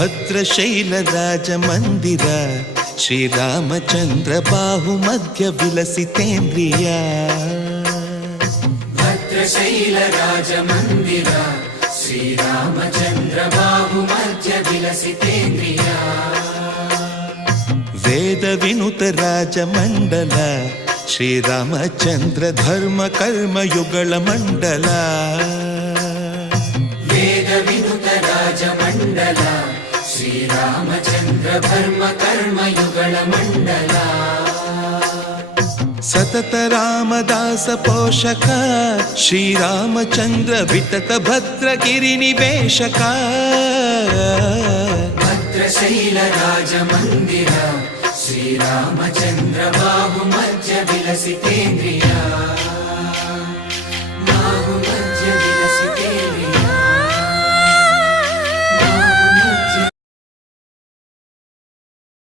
ಭದ್ರಶೈಲ ರಾಜ ಮಂದಿರ ಶ್ರೀರಾಮಚಂದ್ರ ಬಾಹು ಮಧ್ಯ ವಿಲಸಿತೇಂದ್ರಿಯ ಭದ್ರಶೈಲ ರಾಜ ಮಂದಿರ ಶ್ರೀರಾಮಚಂದ್ರ ಬಾಹು ಮಧ್ಯ ವಿಲಸಿತೇಂದ್ರಿಯ ವೇದ ವಿನುತ ರಾಜ ಮಂಡಲ ಶ್ರೀರಾಮಚಂದ್ರ ಧರ್ಮ ಕರ್ಮ ಯುಗಳ ಮಂಡಲ ವೇದ ವಿನುತ ರಾಜ ಮಂಡಲ ಶ್ರೀರಾಮಚಂದ್ರ ಧರ್ಮ ಕರ್ಮ ಯುಗಳ ಮಂಡಲ ಸತತ ರಾಮದಾಸ ಪೋಷಕ ಶ್ರೀರಾಮಚಂದ್ರ ವಿತತ ಭದ್ರಗಿರಿ ನಿವೇಶಕ ಭದ್ರಶೈಲ ರಾಜ ಮಂದಿರ ಶ್ರೀರಾಮಚಂದ್ರ ಬಾಹು ಮಧ್ಯ ವಿಲಸಿತೇಂದ್ರಿಯ